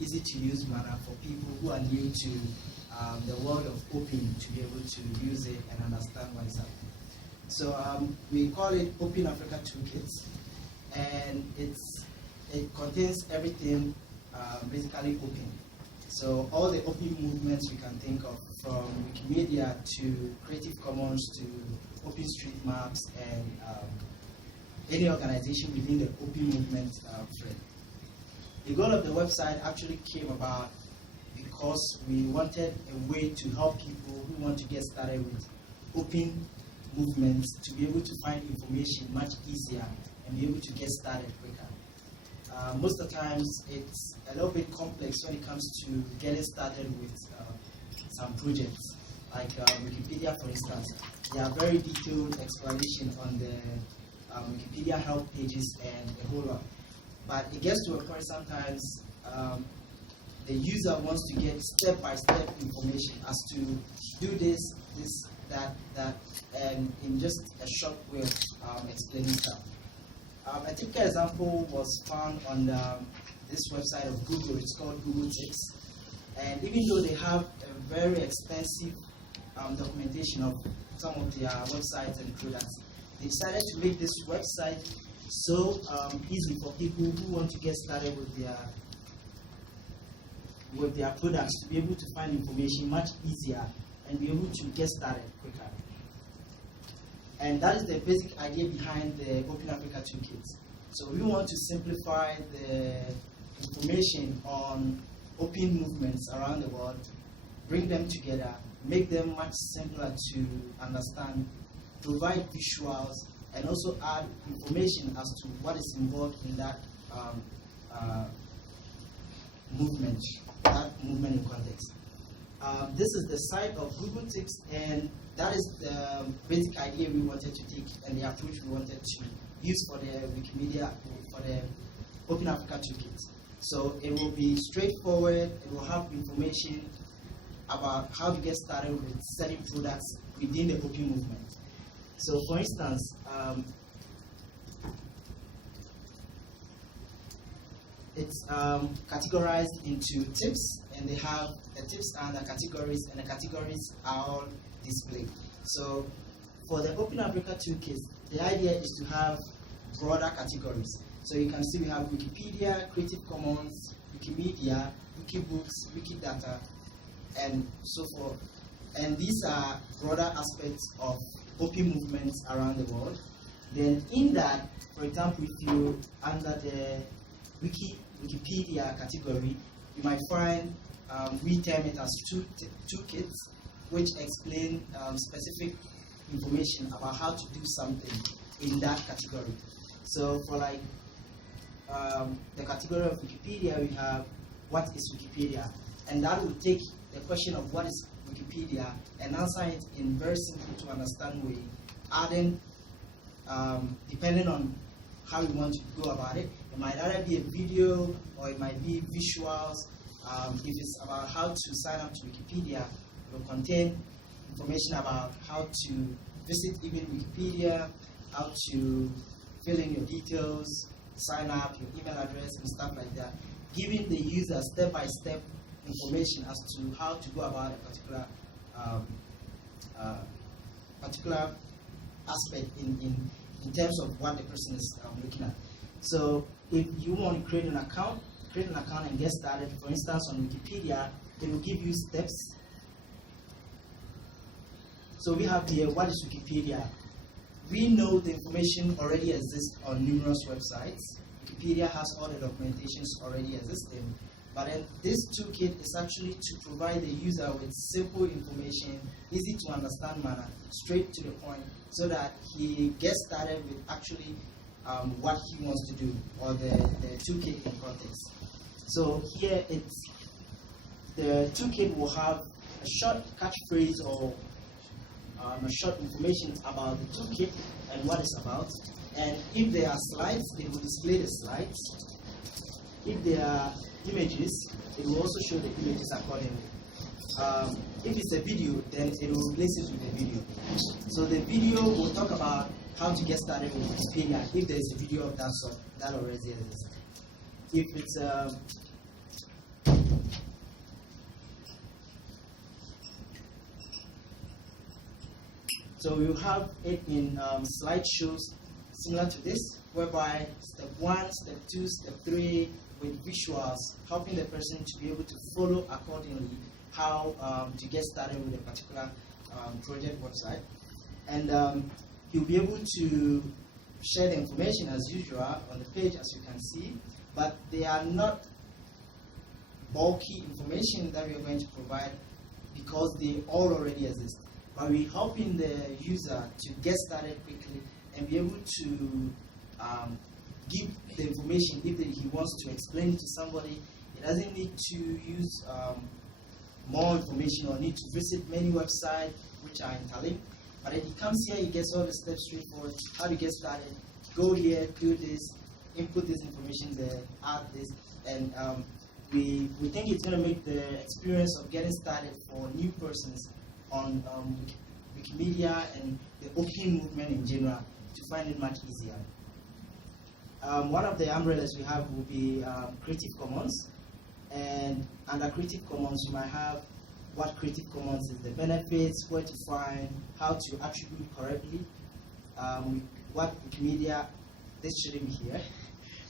easy to use manner for people who are new to the world of Open to be able to use it and understand what is happening. So we call it Open Africa Toolkits, and it contains everything basically open. So all the open movements you can think of, from Wikimedia to Creative Commons to OpenStreetMaps and any organization within the open movement frame. The goal of the website actually came about because we wanted a way to help people who want to get started with open movements to be able to find information much easier and be able to get started quicker. Most of the times it's a little bit complex when it comes to getting started with some projects. Like Wikipedia, for instance, there are very detailed explanation on the Wikipedia help pages and a whole lot. But it gets to a point sometimes the user wants to get step-by-step information as to do this, that, and in just a short way of explaining stuff. A typical example was found on this website of Google. It's called Toolkits. And even though they have a very extensive documentation of some of their websites and products, they decided to make this website so easy for people who want to get started with their products to be able to find information much easier and be able to get started quicker. And that is the basic idea behind the Open Africa Toolkits. So we want to simplify the information on open movements around the world, bring them together, make them much simpler to understand, provide visuals, and also add information as to what is involved in that movement in context. This is the site of Toolkits, and that is the basic idea we wanted to take and the approach we wanted to use for the Wikimedia, for the Open Africa Toolkits. So it will be straightforward, it will have information about how to get started with certain products within the open movement. So for instance, it's categorized into tips, and they have the tips and the categories, and the categories are all displayed. So for the Open Africa Toolkit, the idea is to have broader categories. So you can see we have Wikipedia, Creative Commons, Wikimedia, Wikibooks, Wikidata, and so forth. And these are broader aspects of open movements around the world. Then in that, for example, if you under the Wikipedia category, you might find we term it as toolkits, which explain specific information about how to do something in that category. So for like the category of Wikipedia, we have what is Wikipedia, and that will take the question of what is Wikipedia and answer it in very simple to understand way, adding depending on how you want to go about it. It might either be a video or it might be visuals. If it's about how to sign up to Wikipedia, it will contain information about how to visit even Wikipedia, how to fill in your details, sign up, your email address, and stuff like that, giving the user step-by-step information as to how to go about a particular aspect in terms of what the person is looking at. So if you want to create an account and get started, for instance on Wikipedia, they will give you steps. So we have here, what is Wikipedia? We know the information already exists on numerous websites. Wikipedia has all the documentations already existing. But then this toolkit is actually to provide the user with simple information, easy to understand manner, straight to the point, so that he gets started with actually what he wants to do, or the toolkit in context. So here the toolkit will have a short catchphrase or a short information about the toolkit and what it's about. And if there are slides, it will display the slides. If there are images, it will also show the images accordingly. If it's a video, then it will replace it with a video. So the video will talk about how to get started with Wikipedia, if there is a video of that sort that already exists. If it's So we will have it in slideshows similar to this, whereby step 1, step 2, step 3, with visuals, helping the person to be able to follow accordingly how to get started with a particular project website. And he'll be able to share the information as usual on the page, as you can see, but they are not bulky information that we are going to provide because they all already exist. But we're helping the user to get started quickly and be able to give the information if he wants to explain it to somebody. He doesn't need to use more information or need to visit many websites which are interlinked. But if he comes here, he gets all the steps straightforward. How to get started? Go here, do this, input this information there, add this, and we think it's going to make the experience of getting started for new persons on Wikimedia and the open movement in general to find it much easier. One of the umbrellas we have will be Creative Commons, and under Creative Commons you might have what Creative Commons is, the benefits, where to find, how to attribute correctly, what Wikimedia, this shouldn't be here.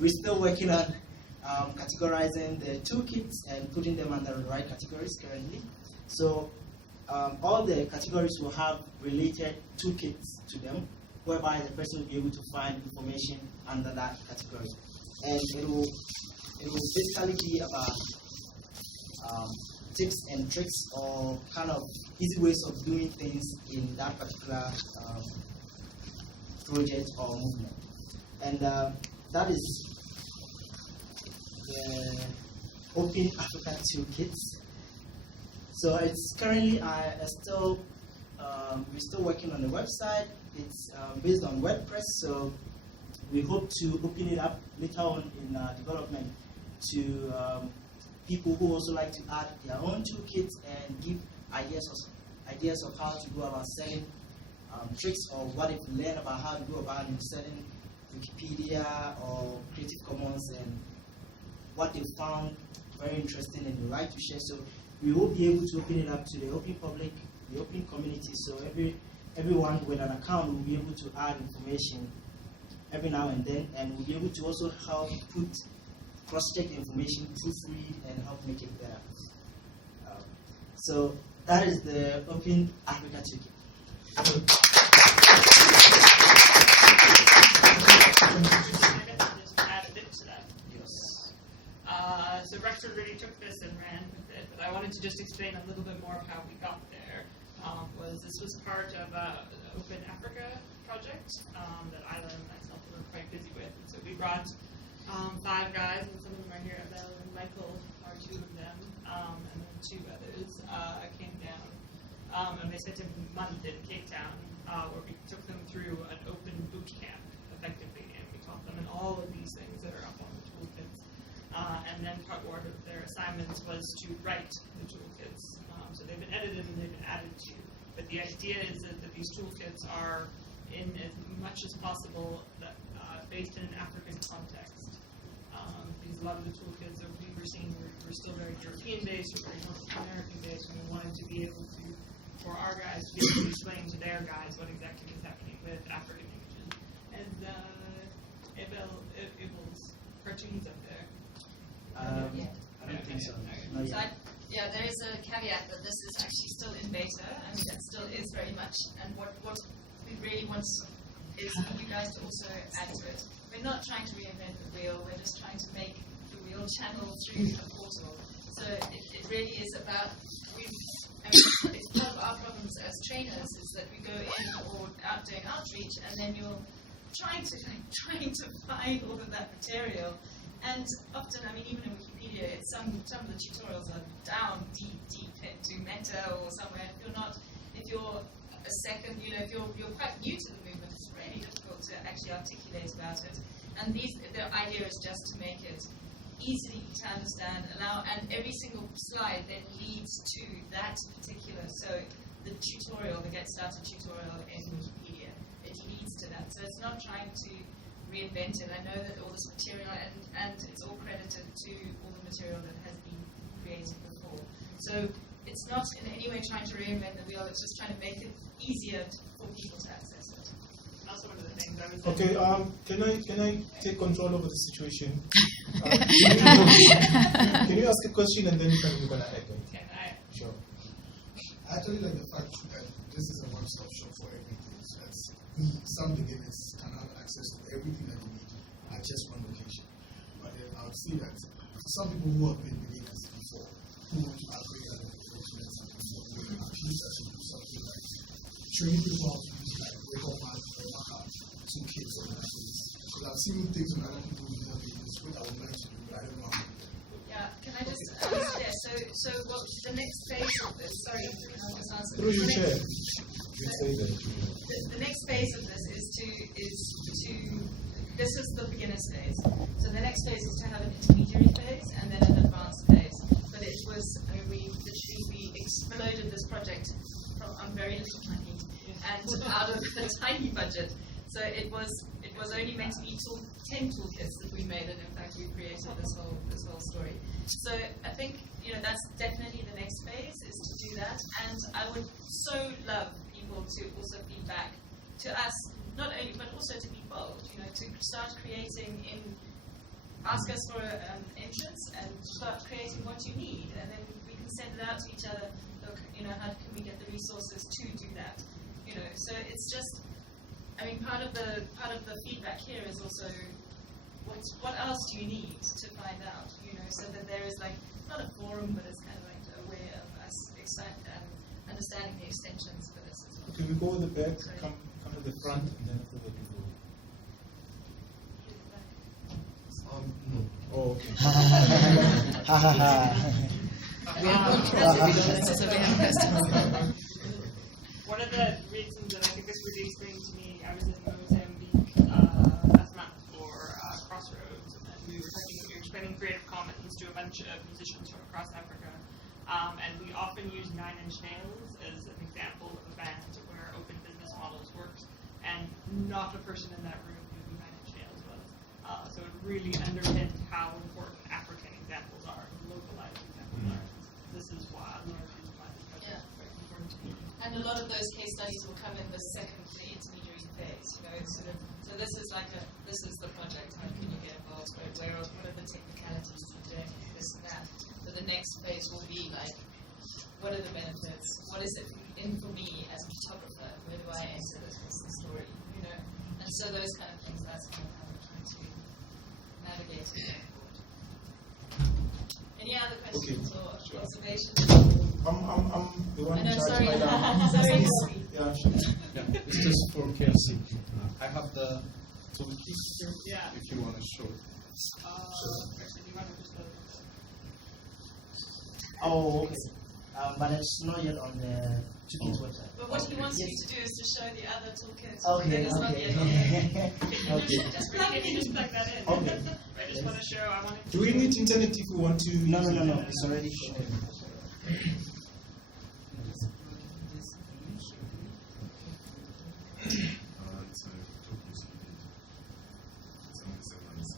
We're still working on categorizing the toolkits and putting them under the right categories currently. So all the categories will have related toolkits to them, whereby the person will be able to find information under that category. And it will basically be about tips and tricks or kind of easy ways of doing things in that particular project or movement. And that is the Open Africa Toolkits. So it's currently we're still working on the website. It's based on WordPress, so we hope to open it up later on in development to people who also like to add their own toolkits and give ideas of how to go about selling tricks or what if you learn about how to go about selling Wikipedia or Creative Commons and what they found very interesting and they like to share. So we will be able to open it up to the open public, the open community, so everyone with an account will be able to add information every now and then, and we'll be able to also help cross-check the information, proofread, and help make it better. So that is the Open Africa Toolkit. Just add a bit to that. Yes. So Rexford really took this and ran with it, but I wanted to just explain a little bit more of how we got there. This was part of the Open Africa project that Isla and myself were quite busy with. And so we brought 5 guys, and some of them are here. Abel and Michael are 2 of them, and then 2 others came down, and they spent a month in Cape Town, where we took them through an open boot camp, effectively, and we taught them in all of these things that are up on the toolkits. And then part one of their assignments was to write the toolkits. So they've been edited and they've been added to. But the idea is that these toolkits are, in as much as possible, based in an African context. Because a lot of the toolkits that we were seeing were still very European-based or very North American-based, and we wanted to be able to, for our guys, to be able to explain to their guys what exactly is happening with African images. And Abel's cartoons up there. I don't think so. Not yet. Yeah, there is a caveat that this is actually still in beta, and it still is very much. And what we really want is for you guys to also add to it. We're not trying to reinvent the wheel. We're just trying to make the wheel channel through a portal. So it really is about. It's part of our problems as trainers is that we go in or out doing outreach, and then you're trying to find all of that material. And often, I mean, even in Wikipedia, some of the tutorials are down deep into meta or somewhere. If you're a second, if you're quite new to the movement, it's really difficult to actually articulate about it. And the idea is just to make it easy to understand, and every single slide then leads to that particular. So the tutorial, the Get Started tutorial in Wikipedia, it leads to that. So it's not trying to reinvent it. I know that all this material, and it's all credited to all the material that has been created before. So it's not in any way trying to reinvent the wheel, it's just trying to make it easier for people to access it. That's one of the things I was Okay, can I take control over the situation? Can you ask a question and then you're gonna echo? Can I? Sure. I actually like the fact that this is a one-stop shop for everything. So that some beginners can have access to everything that they need at just one location. But then I would say that some people who have been beginners before, who want to upgrade their location and something more, they appeal that to do something like training people how to use like record man or markup toolkits or things. Because I've seen things on other people who have this, what I would like to do, but I don't know how to do it. Yeah, can I just so what the next phase of this, sorry, I'll just answer. Through your The chair. next- You say that. The next phase of this is to this is the beginner's phase. So the next phase is to have an intermediary phase and then an advanced phase. But it was, I mean, we exploded this project on very little money and out of a tiny budget. So it was only meant to be 10 toolkits that we made, and in fact we created this whole story. So I think that's definitely the next phase, is to do that. And I would so love people to also feed back to us, not only but also to be bold. To start creating ask us for an entrance and start creating what you need, and then we can send it out to each other. Look, how can we get the resources to do that? So it's just. I mean, part of the feedback here is also what else do you need to find out, so that there is not a forum, but it's kind of like a way of us understanding the extensions for this as well. Okay, we go to the back, come to the front, and then after that we go. No. Oh, okay. One of the reasons that I think this really explained to me, I was in Mozambique last month for Crossroads, and then we were explaining Creative Commons to a bunch of musicians from across Africa, and we often use 9 Inch Nails as an example of a band where open business models worked, and not a person in that room knew who 9 Inch Nails was. So it really underpinned how important African examples are, localized examples are. This is why I'm going to use my Yeah. very important to me. And a lot of those case studies will come in the second, the intermediary phase. It's sort of, so this is the project. How can you get involved? What are the technicalities of doing this and that? So the next phase will be what are the benefits? What is it in for me as a photographer? Where do I enter this? What's the story? And so those kind of things. That's kind of how we're trying to navigate it going forward. Any other questions or observations? I'm the one in charge Sorry. right now. Sorry. Yeah, sure. Yeah, it's just for Kelsey. I have the toolkit here. Yeah. If you want to show it. Actually, do you want to just Oh, okay. But it's not yet on the Toolkits website. But what he wants Yes. you to do is to show the other toolkits. Okay, It's not okay. yet on there. Okay. Just plug it Can you in. just plug that in? Okay. I just want to show. I want to. Do we need internet if we want to? No. It's already showing. It's a Toolkits. It's only 7 months.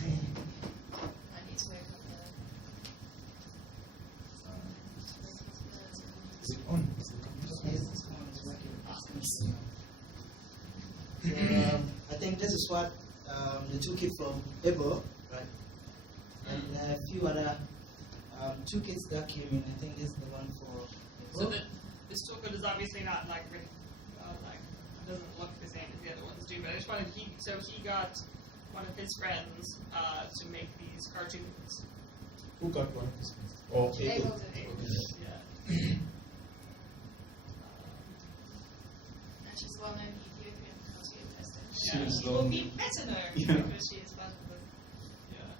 I need to work on that. Is it on? I think this is what the toolkit from Ebo, right? And a few other toolkits that came in. I think this is the one for So Ebo. this toolkit is obviously not written, it doesn't look the same as the other ones do. But I just wanted he got one of his friends to make these cartoons. Who got one? Oh, Abel. Yeah. And she's well known Ethiopian cartoon artist. She is She will the be better known Yeah. because she is one of them. Yeah.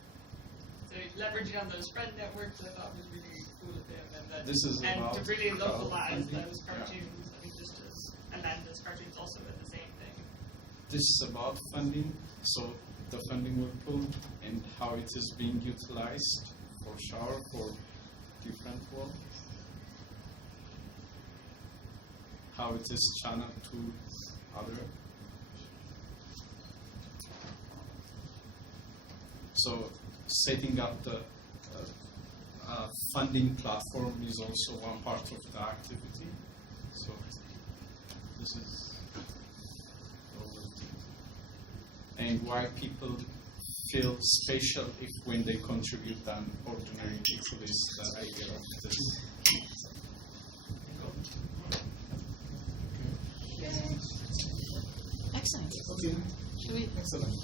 So leveraging on those friend networks, I thought was really cool of him, and that This is and about to really localize crowdfunding. those cartoons. I think just and then those cartoons also with the same thing. This is about funding, so the funding will pull and how it is being utilized for shower, for different world, how it is channeled to other. So setting up the funding platform is also one part of the activity. So this is and why people feel special if when they contribute than ordinary people is the idea of this. Excellent. Okay. Should we? Excellent.